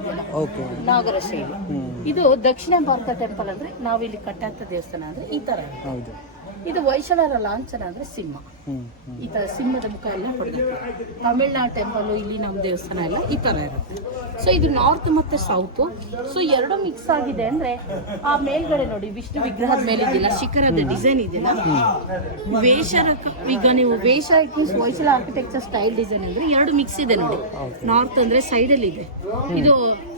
ಇದೆಯಲ್ಲ ಓಕೆ. ನಾಗರ ಶೈಲಿ. ಇದು ದಕ್ಷಿಣ ಭಾರತ ಟೆಂಪಲ್ ಅಂದ್ರೆ ನಾವಿಲ್ಲಿ ಕಟ್ಟಂತ ದೇವಸ್ಥಾನ ಅಂದ್ರೆ ಈ ತರ. ಹೌದು. ಇದು ಹೊಯ್ಸಳರ ಲಾಂಛನ ಅಂದ್ರೆ ಸಿಂಹ. ಈ ತರ ಸಿಂಹದ ಮುಖ ಎಲ್ಲ ಹೊಡೆದಿದೆ. ತಮಿಳ್ನಾಡು ಟೆಂಪಲ್, ಇಲ್ಲಿ ನಮ್ಮ ದೇವಸ್ಥಾನ ಎಲ್ಲ ಈ ತರ ಇರುತ್ತೆ. ಸೊ ಇದು ನಾರ್ತ್ ಮತ್ತೆ ಸೌತ್, ಸೊ ಎರಡು ಮಿಕ್ಸ್ ಆಗಿದೆ. ಅಂದ್ರೆ ಆ ಮೇಲ್ಗಡೆ ನೋಡಿ ವಿಷ್ಣು ವಿಗ್ರಹದ ಮೇಲೆ ಇದೆಯಲ್ಲ ಶಿಖರದ ಡಿಸೈನ್ ಇದೆಯಲ್ಲ, ಈಗ ನೀವು ವೇಷ means Hoysala architecture style design ಅಂದ್ರೆ ಎರಡು ಮಿಕ್ಸ್ ಇದೆ ನೋಡಿ. ನಾರ್ತ್ ಅಂದ್ರೆ ಸೈಡ್ ಅಲ್ಲಿ ಇದೆ, ಇದು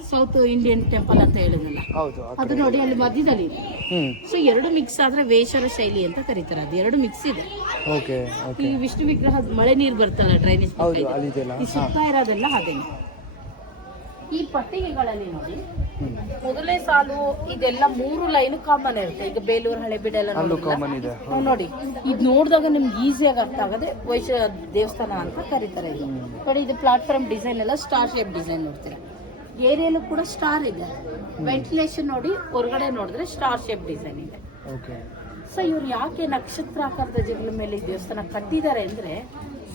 ಸೌತ್ ಇಂಡಿಯನ್ ಟೆಂಪಲ್ ಅಂತ ಹೇಳಿದ್ರಲ್ಲ ಅದು ನೋಡಿ ಅಲ್ಲಿ ಮಧ್ಯದಲ್ಲಿ ಇದೆ. ಸೊ ಎರಡು ಮಿಕ್ಸ್ ಆದ್ರೆ ವೇಷರ ಶೈಲಿ ಅಂತ ಕರೀತಾರೆ. ಅದು ಎರಡು ಮಿಕ್ಸ್ ಇದೆ. ಈ ವಿಷ್ಣು ವಿಗ್ರಹ ಮಳೆ ನೀರು ಬರ್ತಲ್ಲ ಡ್ರೈನೇಜ್, ಈ ಸುತ್ತ ಇರೋದೆಲ್ಲ ಅದೇನೆ. ಈ ಪಟ್ಟಿಗೆಗಳಲ್ಲಿ ನೋಡಿ ಮೊದಲನೇ ಸಾಲು ಇದೆಲ್ಲ 3 ಲೈನ್ ಕಾಮನ್ ಇರುತ್ತೆ. ಈಗ ಬೇಲೂರು ಹಳೆಬೀಡು ಎಲ್ಲ ನೋಡಿ, ಇದು ನೋಡಿದಾಗ ನಿಮ್ಗೆ ಈಸಿಯಾಗಿ ಅರ್ಥ ಆಗದೆ ವೈಶ್ಯ ದೇವಸ್ಥಾನ ಅಂತ ಕರೀತಾರೆ. ಇದು ನೋಡಿ, ಇದು ಪ್ಲಾಟ್ಫಾರ್ಮ್ ಡಿಸೈನ್ ಎಲ್ಲ ಸ್ಟಾರ್ ಶೇಪ್ ಡಿಸೈನ್ ನೋಡ್ತೀರಾ. ಏರಿಯಲ್ಲೂ ಕೂಡ ಸ್ಟಾರ್ ಇದೆ. ವೆಂಟಿಲೇಷನ್ ನೋಡಿ ಹೊರಗಡೆ ನೋಡಿದ್ರೆ ಸ್ಟಾರ್ ಶೇಪ್ ಡಿಸೈನ್ ಇದೆ. ಸೊ ಇವ್ರು ಯಾಕೆ ನಕ್ಷತ್ರಾಕಾರದ ಜಗಳ ಮೇಲೆ ಈ ದೇವಸ್ಥಾನ ಕಟ್ಟಿದ್ದಾರೆ ಅಂದ್ರೆ,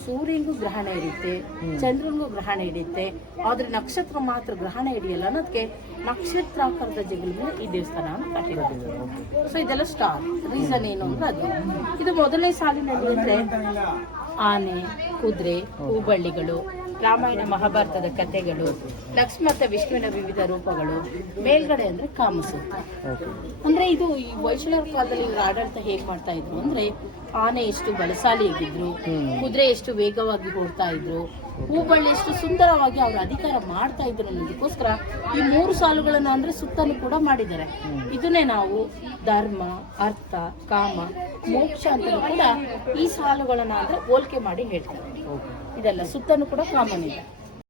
ಸೂರ್ಯನಿಗೂ ಗ್ರಹಣ ಹಿಡಿಯುತ್ತೆ, ಚಂದ್ರನಿಗೂ ಗ್ರಹಣ ಹಿಡಿಯುತ್ತೆ, ಆದ್ರೆ ನಕ್ಷತ್ರ ಮಾತ್ರ ಗ್ರಹಣ ಹಿಡಿಯಲ್ಲ ಅನ್ನೋದಕ್ಕೆ ನಕ್ಷತ್ರಾಕಾರದ ಜಗಳ ಮೇಲೆ ಈ ದೇವಸ್ಥಾನವನ್ನು ಕಟ್ಟಿದ್ದಾರೆ. ಸೊ ಇದೆಲ್ಲ ಸ್ಟಾರ್ ರೀಸನ್ ಏನು ಅಂದ್ರೆ ಅದು. ಇದು ಮೊದಲನೇ ಸಾಲಿನಲ್ಲಿ ಅಂದ್ರೆ ಆನೆ, ಕುದುರೆ, ಹೂಬಳ್ಳಿಗಳು, ರಾಮಾಯಣ ಮಹಾಭಾರತದ ಕಥೆಗಳು, ಲಕ್ಷ್ಮಿ ಮತ್ತು ವಿಷ್ಣುವಿನ ವಿವಿಧ ರೂಪಗಳು, ಮೇಲ್ಗಡೆ ಅಂದ್ರೆ ಕಾಮಸೂತ್ರ. ಅಂದ್ರೆ ಇದು ಈ ಹೊಯ್ಸಳರ ಕಾಲದಲ್ಲಿ ಇವರು ಆಡಳಿತ ಹೇಗ್ ಮಾಡ್ತಾ ಇದ್ರು ಅಂದ್ರೆ, ಆನೆ ಎಷ್ಟು ಬಲಶಾಲಿಯಾಗಿದ್ರು, ಕುದುರೆ ಎಷ್ಟು ವೇಗವಾಗಿ ಓಡ್ತಾ ಇದ್ರು, ಹೂಬಳ್ಳಿ ಎಷ್ಟು ಸುಂದರವಾಗಿ ಅವ್ರ ಅಧಿಕಾರ ಮಾಡ್ತಾ ಇದ್ರು ಅನ್ನೋದಕ್ಕೋಸ್ಕರ ಈ 3 ಸಾಲುಗಳನ್ನ ಅಂದ್ರೆ ಸುತ್ತಲೂ ಕೂಡ ಮಾಡಿದ್ದಾರೆ. ಇದನ್ನೇ ನಾವು ಧರ್ಮ, ಅರ್ಥ, ಕಾಮ, ಮೋಕ್ಷ ಅಂತ ಕೂಡ ಈ ಸಾಲುಗಳನ್ನ ಅಂದ್ರೆ ಹೋಲಿಕೆ ಮಾಡಿ ಹೇಳ್ತಾರೆ. ಇದೆಲ್ಲ ಸುತ್ತಲೂ ಕೂಡ ಕಾಮನ್ ಇದೆ.